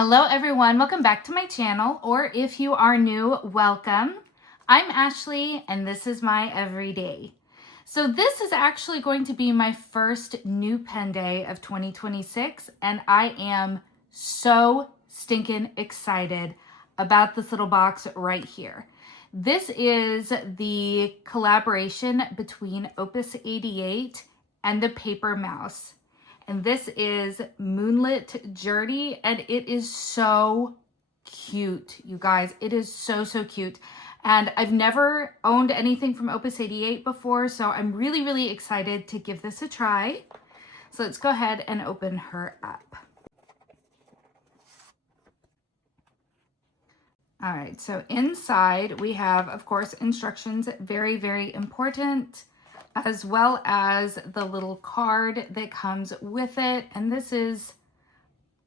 Hello everyone, welcome back to my channel, or if you are new, welcome. I'm Ashley and this is my everyday. So this is actually going to be my first new pen day of 2026 and I am so stinking excited about this little box right here. This is the collaboration between Opus 88 and the Paper Mouse. And this is Moonlit Journey, and it is so cute, you guys. It is so cute. And I've never owned anything from Opus 88 before, so I'm really excited to give this a try. So let's go ahead and open her up. All right, so inside we have, of course, instructions, very important, as well as the little card that comes with it. And this is,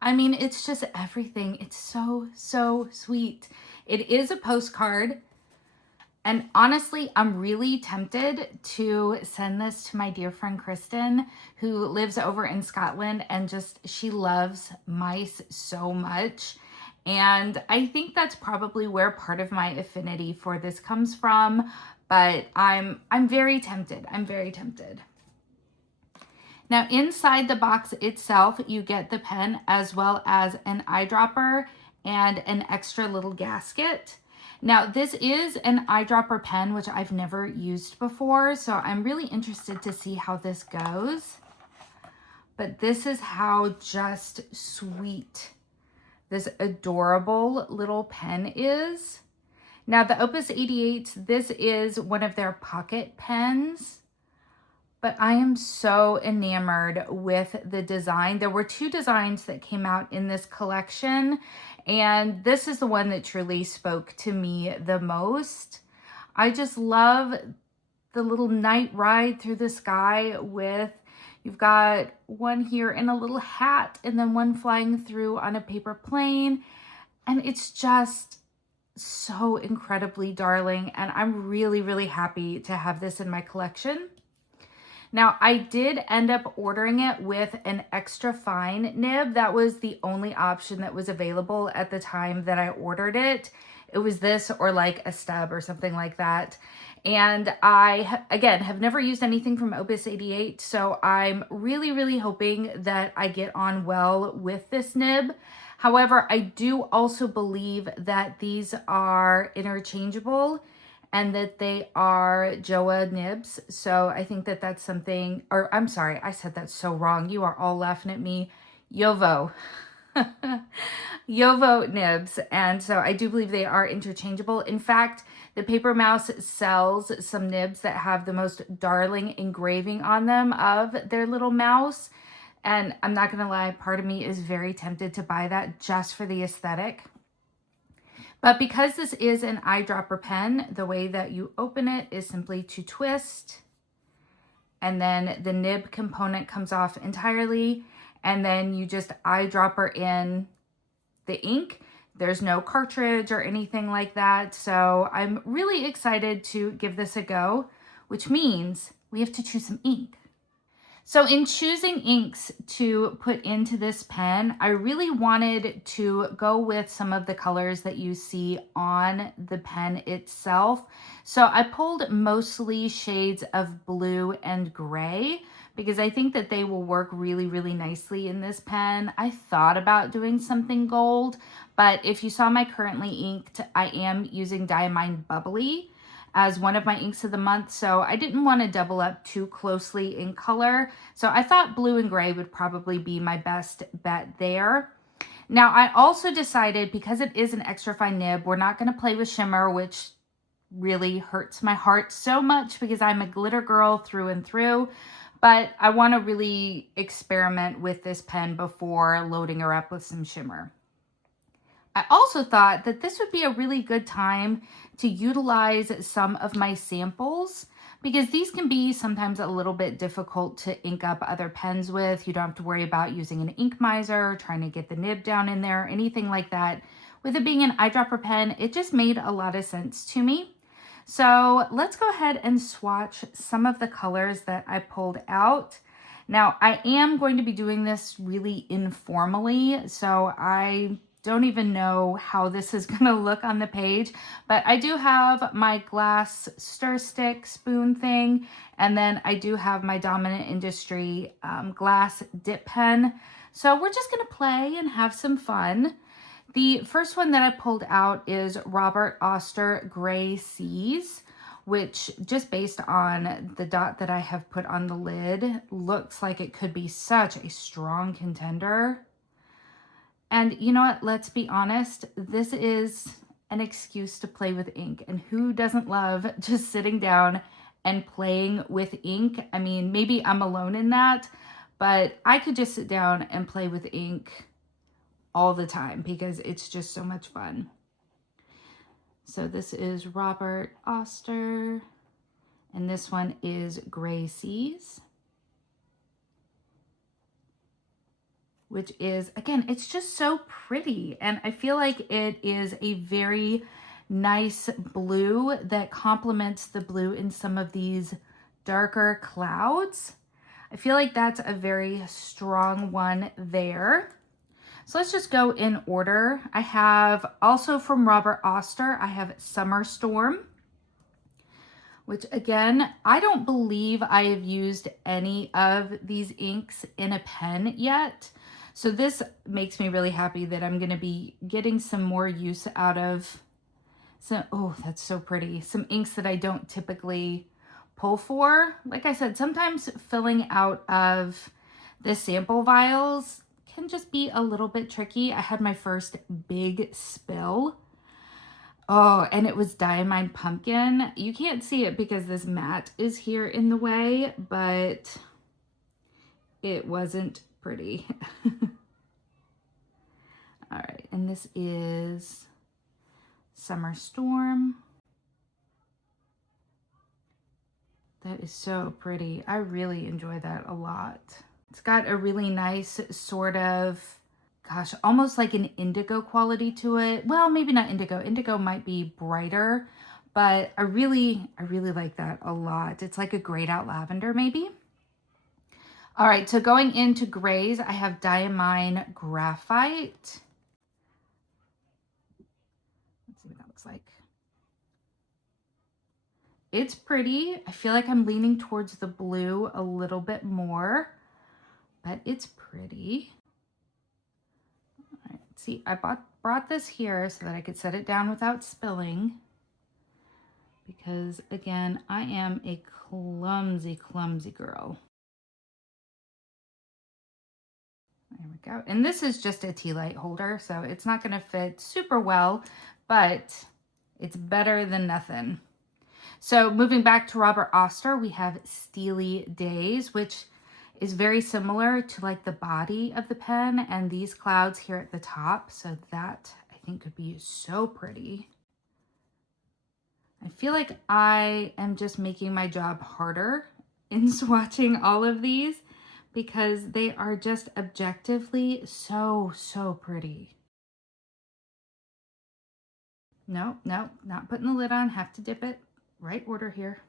I mean, it's just everything. It's so sweet. It is a postcard. And honestly, I'm really tempted to send this to my dear friend Kristen, who lives over in Scotland, and just, she loves mice so much. And I think that's probably where part of my affinity for this comes from. But I'm very tempted. I'm very tempted. Now inside the box itself, you get the pen as well as an eyedropper and an extra little gasket. Now this is an eyedropper pen, which I've never used before, so I'm really interested to see how this goes. But this is how just sweet this adorable little pen is. Now the Opus 88, this is one of their pocket pens, but I am so enamored with the design. There were two designs that came out in this collection, and this is the one that truly spoke to me the most. I just love the little night ride through the sky with, you've got one here in a little hat and then one flying through on a paper plane, and it's just so incredibly darling, and I'm really happy to have this in my collection. Now I did end up ordering it with an extra fine nib. That was the only option that was available at the time that I ordered it. It was this or like a stub or something like that. And I, again, have never used anything from Opus 88, so I'm really hoping that I get on well with this nib. However, I do also believe that these are interchangeable and that they are Joa nibs. So I think that that's something, or I'm sorry, I said that so wrong. You are all laughing at me. Jowo. Jowo nibs. And so I do believe they are interchangeable. In fact, the Paper Mouse sells some nibs that have the most darling engraving on them of their little mouse. And I'm not going to lie, part of me is very tempted to buy that just for the aesthetic. But because this is an eyedropper pen, the way that you open it is simply to twist. And then the nib component comes off entirely. And then you just eyedropper in the ink. There's no cartridge or anything like that. So I'm really excited to give this a go, which means we have to choose some ink. So in choosing inks to put into this pen, I really wanted to go with some of the colors that you see on the pen itself. So I pulled mostly shades of blue and gray because I think that they will work really nicely in this pen. I thought about doing something gold, but if you saw my currently inked, I am using Diamine Bubbly as one of my inks of the month, so I didn't want to double up too closely in color. So I thought blue and gray would probably be my best bet there. Now I also decided, because it is an extra fine nib, we're not going to play with shimmer, which really hurts my heart so much because I'm a glitter girl through and through. But I want to really experiment with this pen before loading her up with some shimmer. I also thought that this would be a really good time to utilize some of my samples, because these can be sometimes a little bit difficult to ink up other pens with. You don't have to worry about using an ink miser, trying to get the nib down in there, anything like that. With it being an eyedropper pen, it just made a lot of sense to me. So let's go ahead and swatch some of the colors that I pulled out. Now I am going to be doing this really informally, so I don't even know how this is going to look on the page, but I do have my glass stir stick spoon thing, and then I do have my Dominant Industry glass dip pen. So we're just going to play and have some fun. The first one that I pulled out is Robert Oster Gray Seas, which, just based on the dot that I have put on the lid, looks like it could be such a strong contender. And you know what? Let's be honest, this is an excuse to play with ink. And who doesn't love just sitting down and playing with ink? I mean, maybe I'm alone in that, but I could just sit down and play with ink all the time because it's just so much fun. So this is Robert Oster, and this one is Gray Seas, which is, again, it's just so pretty. And I feel like it is a very nice blue that complements the blue in some of these darker clouds. I feel like that's a very strong one there. So let's just go in order. I have also from Robert Oster, I have Summer Storm, which again, I don't believe I have used any of these inks in a pen yet. So this makes me really happy that I'm going to be getting some more use out of some, oh, that's so pretty. Some inks that I don't typically pull for. Like I said, sometimes filling out of the sample vials can just be a little bit tricky. I had my first big spill. Oh, and it was Diamine Pumpkin. You can't see it because this mat is here in the way, but it wasn't pretty. All right, and this is Summer Storm. That is so pretty. I really enjoy that a lot. It's got a really nice sort of, gosh, almost like an indigo quality to it. Well, maybe not indigo. Indigo might be brighter, but I really like that a lot. It's like a grayed out lavender maybe. All right, so going into grays, I have Diamine Graphite. Let's see what that looks like. It's pretty. I feel like I'm leaning towards the blue a little bit more, but it's pretty. All right, see, I brought this here so that I could set it down without spilling, because again, I am a clumsy girl. There we go. And this is just a tea light holder, so it's not going to fit super well, but it's better than nothing. So moving back to Robert Oster, we have Steely Days, which is very similar to like the body of the pen and these clouds here at the top. So that I think could be so pretty. I feel like I am just making my job harder in swatching all of these, because they are just objectively so pretty. No, not putting the lid on. Have to dip it. Right order here.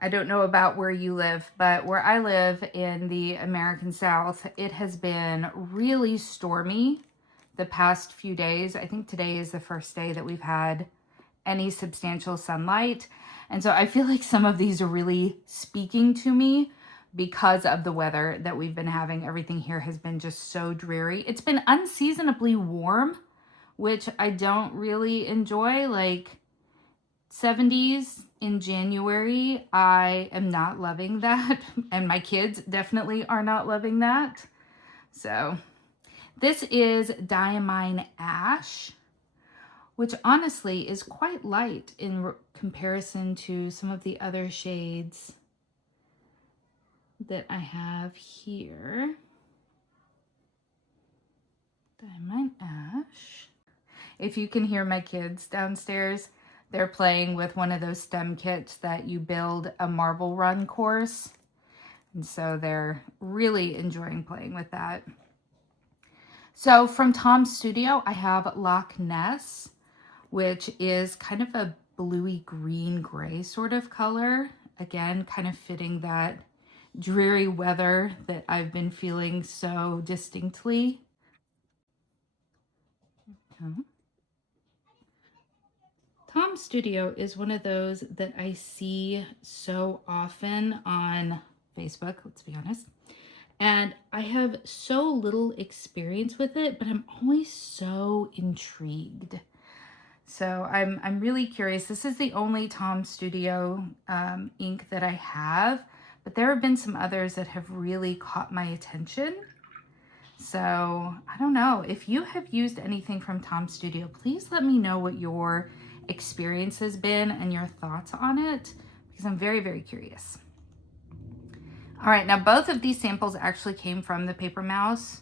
I don't know about where you live, but where I live in the American South, it has been really stormy the past few days. I think today is the first day that we've had any substantial sunlight. And so I feel like some of these are really speaking to me because of the weather that we've been having. Everything here has been just so dreary. It's been unseasonably warm, which I don't really enjoy. Like 70s in January, I am not loving that. And my kids definitely are not loving that. So this is Diamine Ash, which honestly is quite light in comparison to some of the other shades that I have here. Diamine Ash. If you can hear my kids downstairs, they're playing with one of those STEM kits that you build a marble run course. And so they're really enjoying playing with that. So from Tom's Studio, I have Loch Ness, which is kind of a bluey green gray sort of color. again, kind of fitting that dreary weather that I've been feeling so distinctly. Tom Studio is one of those that I see so often on Facebook, let's be honest. And I have so little experience with it, but I'm always so intrigued. So I'm really curious. This is the only Tom Studio ink that I have, but there have been some others that have really caught my attention. So I don't know. If you have used anything from Tom Studio, please let me know what your experience has been and your thoughts on it, because I'm very, very curious. All right, now both of these samples actually came from the Paper Mouse.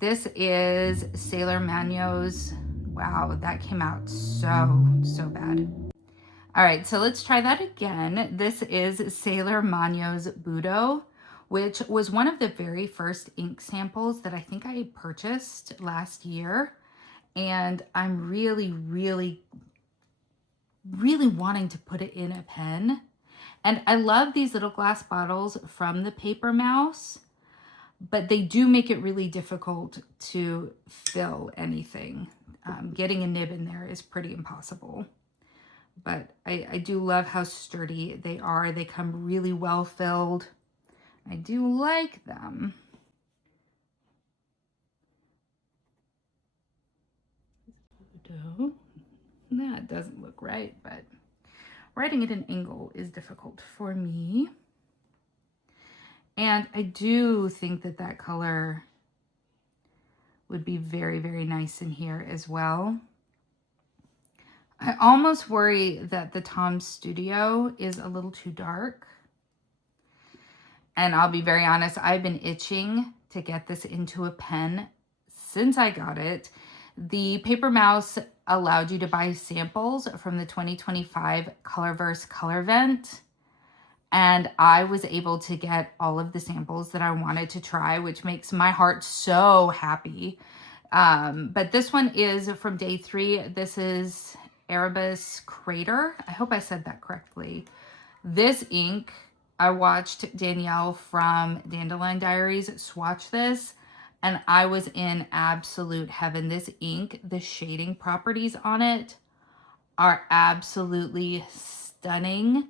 This is Sailor Manio's. Wow, that came out so bad. All right, so let's try that again. This is Sailor Manio's Budo, which was one of the very first ink samples that I think I purchased last year. And I'm really wanting to put it in a pen. And I love these little glass bottles from the Paper Mouse, but they do make it really difficult to fill anything. Getting a nib in there is pretty impossible. But I do love how sturdy they are. They come really well filled. I do like them. That doesn't look right, but writing at an angle is difficult for me. And I do think that that color would be very nice in here as well. I almost worry that the Tom Studio is a little too dark. And I'll be very honest, I've been itching to get this into a pen since I got it. The Paper Mouse allowed you to buy samples from the 2025 Colorverse Color Vent. And I was able to get all of the samples that I wanted to try, which makes my heart so happy. But this one is from day 3. This is Erebus Crater. I hope I said that correctly. This ink, I watched Danielle from Dandelion Diaries swatch this, and I was in absolute heaven. This ink, the shading properties on it are absolutely stunning.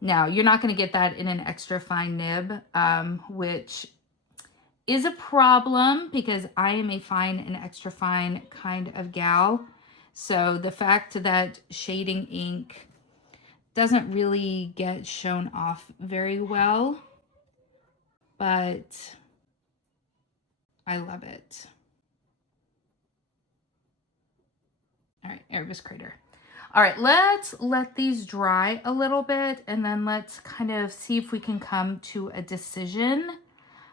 Now, you're not going to get that in an extra fine nib, which is a problem because I am a fine and extra fine kind of gal. So the fact that shading ink doesn't really get shown off very well, but I love it. All right, Erebus Crater. All right, let's let these dry a little bit, and then let's kind of see if we can come to a decision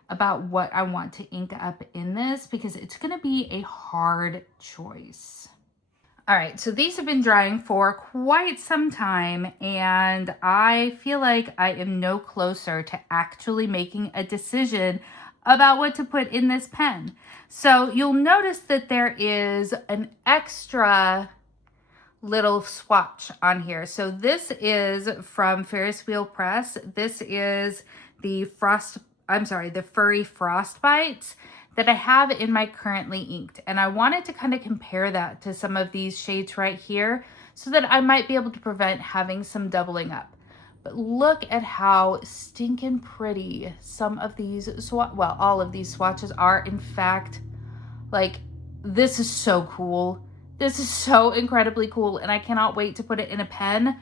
about what I want to ink up in this, because it's going to be a hard choice. All right, so these have been drying for quite some time, and I feel like I am no closer to actually making a decision about what to put in this pen. So you'll notice that there is an extra little swatch on here. So this is from Ferris Wheel Press. This is the Furry Frostbites that I have in my currently inked. And I wanted to kind of compare that to some of these shades right here so that I might be able to prevent having some doubling up. But look at how stinking pretty some of these, all of these swatches are. In fact, like, this is so cool. This is so incredibly cool, and I cannot wait to put it in a pen,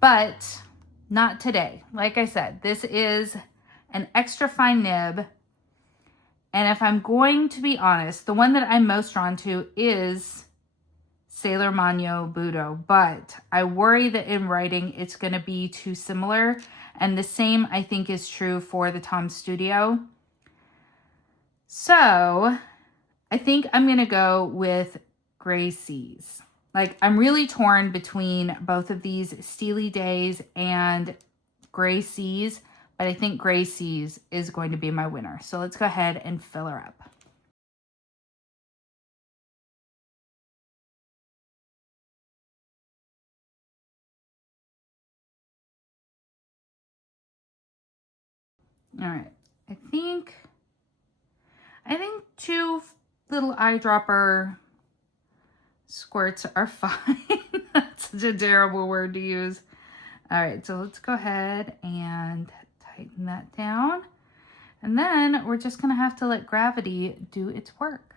but not today. Like I said, this is an extra fine nib, and if I'm going to be honest, the one that I'm most drawn to is Sailor Manio Budo, but I worry that in writing it's going to be too similar, and the same I think is true for the Tom Studio. So I think I'm going to go with Gray Seas. Like, I'm really torn between both of these, Steely Days and Gray Seas, but I think Gray Seas is going to be my winner. So let's go ahead and fill her up. All right, I think 2 little eyedropper squirts are fine. That's such a terrible word to use. All right, so let's go ahead and tighten that down. And then we're just gonna have to let gravity do its work.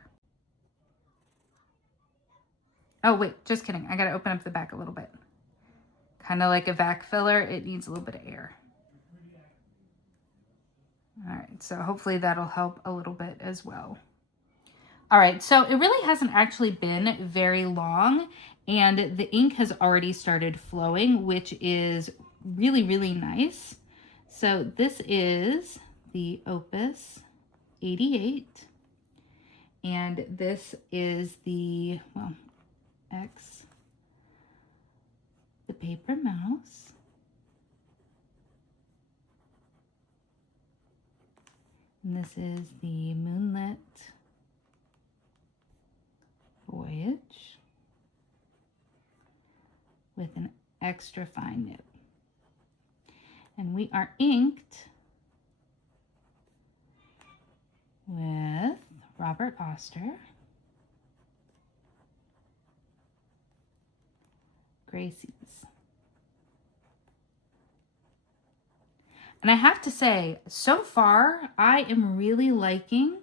Oh wait, just kidding. I gotta open up the back a little bit. Kind of like a vac filler, it needs a little bit of air. All right, so hopefully that'll help a little bit as well. All right, so it really hasn't actually been very long, and the ink has already started flowing, which is really, really nice. So this is the Opus 88, and this is the, well, X, the paper mouse. And this is the Moonlit Voyage with an extra fine nib. And we are inked with Robert Oster, Gracie's. And I have to say, so far, I am really liking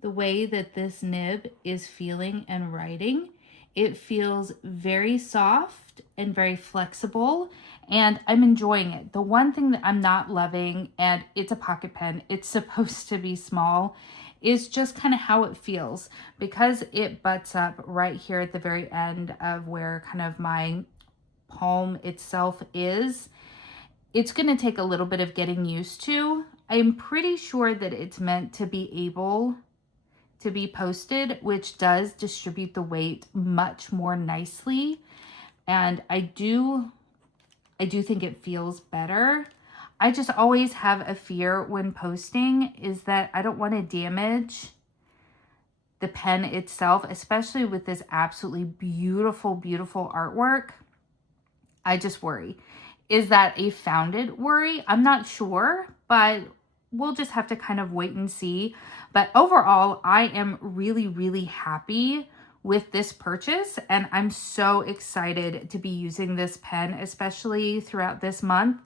the way that this nib is feeling and writing. It feels very soft and very flexible, and I'm enjoying it. The one thing that I'm not loving, and it's a pocket pen, it's supposed to be small, is just kind of how it feels, because it butts up right here at the very end of where kind of my palm itself is. It's going to take a little bit of getting used to. I'm pretty sure that it's meant to be able to be posted, which does distribute the weight much more nicely. And I do think it feels better. I just always have a fear when posting is that I don't want to damage the pen itself, especially with this absolutely beautiful, beautiful artwork. I just worry. Is that a founded worry? I'm not sure, but we'll just have to kind of wait and see. But overall, I am really, really happy with this purchase, and I'm so excited to be using this pen, especially throughout this month.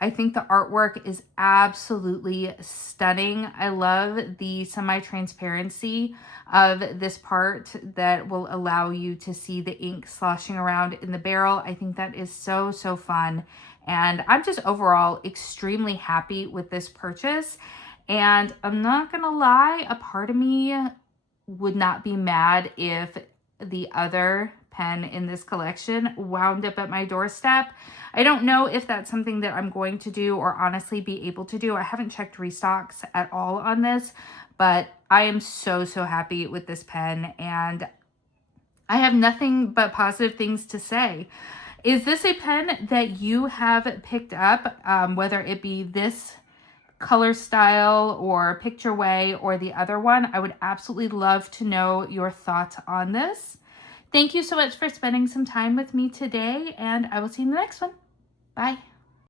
I think the artwork is absolutely stunning. I love the semi-transparency of this part that will allow you to see the ink sloshing around in the barrel. I think that is so, so fun. And I'm just overall extremely happy with this purchase. And I'm not gonna lie, a part of me would not be mad if the other pen in this collection wound up at my doorstep. I don't know if that's something that I'm going to do or honestly be able to do. I haven't checked restocks at all on this, but I am so, so happy with this pen, and I have nothing but positive things to say. Is this a pen that you have picked up, whether it be this color style or Picture Way or the other one? I would absolutely love to know your thoughts on this. Thank you so much for spending some time with me today, and I will see you in the next one. Bye.